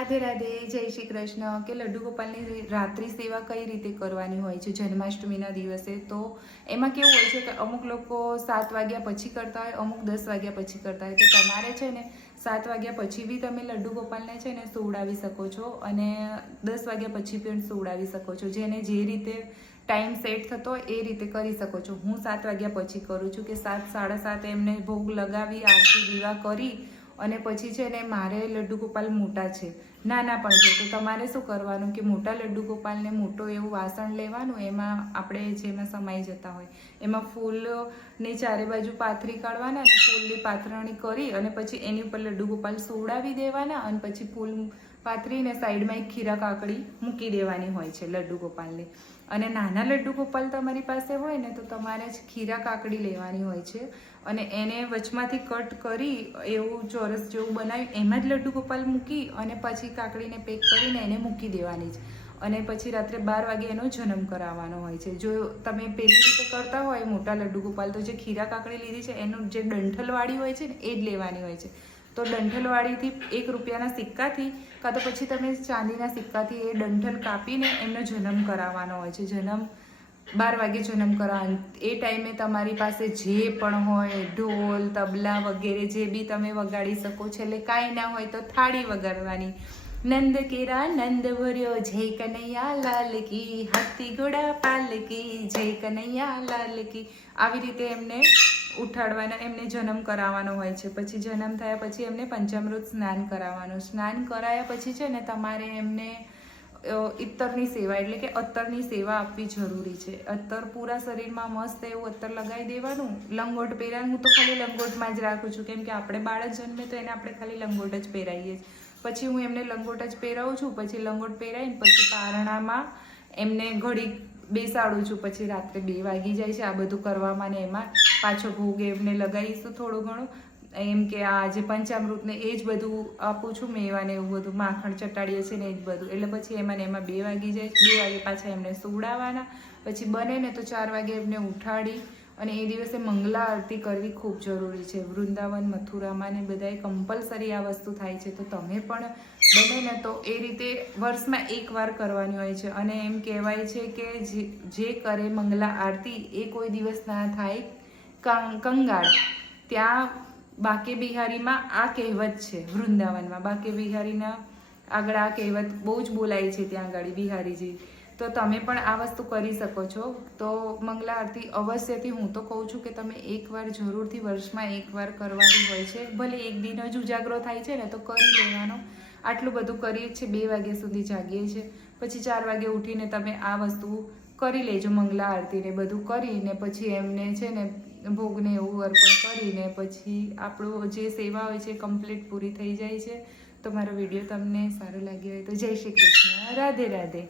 રાધે રાધે, જય શ્રી કૃષ્ણ. કે લડ્ડુ ગોપાલની રાત્રિ સેવા કઈ રીતે કરવાની હોય છે જન્માષ્ટમીના દિવસે? તો એમાં કેવું હોય છે કે અમુક લોકો 7 વાગ્યા પછી કરતા હોય, અમુક 10 વાગ્યા પછી કરતા હોય. તો તમારે છે ને 7 વાગ્યા પછી બી તમે લડ્ડુ ગોપાલને છે ને સુવડાવી શકો છો અને 10 વાગ્યા પછી પણ સુવડાવી શકો છો. જેને જે રીતે ટાઈમ સેટ થતો હોય એ રીતે કરી શકો છો. હું 7 વાગ્યા પછી કરું છું કે 7, 7:30 એમને ભોગ લગાવી, આરતી દીવા કરી અને પછી છે ને મારે લડ્ડુ ગોપાલ મોટા છે, નાના પણ છે. તો તમારે શું કરવાનું કે મોટા લડ્ડુ ગોપાલને મોટું એવું વાસણ લેવાનું, એમાં આપણે જેમાં સમાઈ જતા હોય એમાં ફૂલની ચારે બાજુ પાથરી કાઢવાના અને ફૂલની પાથરણી કરી અને પછી એની ઉપર લડ્ડુ ગોપાલ સુવડાવી દેવાના અને પછી ફૂલ પાથરીને સાઈડમાં એક ખીરા કાકડી મૂકી દેવાની હોય છે લડ્ડુ ગોપાલને. અને નાના લડ્ડુ ગોપાલ તમારી પાસે હોય ને તો તમારે જ ખીરા કાકડી લેવાની હોય છે અને એને વચમાંથી કટ કરી એવું ચોરસ જેવું બનાવી એમાં જ લડ્ડુ ગોપાલ મૂકી અને પછી કાકડીને પેક કરીને એને મૂકી દેવાની જ. અને પછી રાત્રે 12 વાગે એનો જન્મ કરાવવાનો હોય છે. જો તમે પેલી રીતે કરતા હોય મોટા લડ્ડુ ગોપાલ, તો જે ખીરા કાકડી લીધી છે એનું જે ડંઠલવાળી હોય છે ને એ જ લેવાની હોય છે. તો ડંઠલવાળીથી 1 રૂપિયાના સિક્કાથી કાં તો પછી તમે ચાંદીના સિક્કાથી એ ડંઠલ કાપીને એમનો જન્મ કરાવવાનો હોય છે. 12 વાગે જન્મ કરાવવાનો. એ ટાઈમે તમારી પાસે જે પણ હોય ઢોલ, તબલા વગેરે જે બી તમે વગાડી શકો. છેલ્લે કાંઈ ના હોય તો થાળી વગાડવાની. નંદ કેરા નંદ ભર્યો, જય કનૈયા લાલ કી, હાથી ઘોડા પાલકી, જય કનૈયા લાલ કી. આવી રીતે એમને ઉઠાડવાના, એમને જન્મ કરાવવાનો હોય છે. પછી જન્મ થયા પછી એમને પંચામૃત સ્નાન કરાવવાનું. સ્નાન કરાયા પછી છે ને તમારે એમને ઇત્તરની સેવા એટલે કે અત્તરની સેવા આપવી જરૂરી છે. અત્તર પૂરા શરીરમાં મસ્ત એવું અત્તર લગાવી દેવાનું. લંગોટ પહેરાવાનું. હું તો ખાલી લંગોટમાં જ રાખું છું, કેમ કે આપણે બાળક જન્મે તો એને આપણે ખાલી લંગોટ જ પહેરાવીએ. પછી હું એમને લંગોટ જ પહેરાવું છું. પછી લંગોટ પહેરાવીને પછી પારણામાં એમને ઘડી બેસાડું છું. પછી રાત્રે 2 વાગી જાય છે આ બધું કરવામાં ને એમાં પાછો ભોગ એમને લગાવીશું થોડું ઘણું. એમ કે આ જે પંચામૃતને એ જ બધું આપું છું, મેવાને એવું બધું માખણ ચટાડીએ છીએ ને એ જ બધું. એટલે પછી એમાં 2 વાગી જાય. 2 વાગે પાછા એમને સુવડાવવાના. પછી બને ને તો 4 વાગે એમને ઉઠાડી અને એ દિવસે મંગલા આરતી કરવી ખૂબ જરૂરી છે. વૃંદાવન, મથુરામાં ને બધાએ કમ્પલસરી આ વસ્તુ થાય છે. તો તમે પણ બને ને તો એ રીતે વર્ષમાં 1 વાર કરવાની હોય છે. અને એમ કહેવાય છે કે જે કરે મંગલા આરતી એ કોઈ દિવસ ના થાય કંગાળ. ત્યાં બાકે બિહારીમાં આ કહેવત છે. વૃંદાવનમાં બાકે બિહારીના આગળ આ કહેવત બહુ જ બોલાય છે ત્યાં આગળ બિહારીજી. તો તમે પણ આ વસ્તુ કરી શકો છો. તો મંગલા આરતી અવશ્યથી હું તો કહું છું કે તમે 1 વાર જરૂરથી વર્ષમાં 1 વાર કરવાની હોય છે. ભલે એક દિન જ ઉજાગરો થાય છે ને તો કરી લેવાનો. આટલું બધું કરીએ છીએ, 2 વાગ્યા સુધી જાગીએ છીએ. પછી 4 વાગે ઉઠીને તમે આ વસ્તુ કરી લેજો. મંગલા આરતીને બધું કરીને પછી એમને છે ને ભોગને એવું અર્પણ કરીને પછી આપણું જે સેવા હોય છે કમ્પ્લીટ પૂરી થઈ જાય છે. તો મારો વિડીયો તમને સારો લાગ્યો હોય તો જય શ્રી કૃષ્ણ, રાધે રાધે.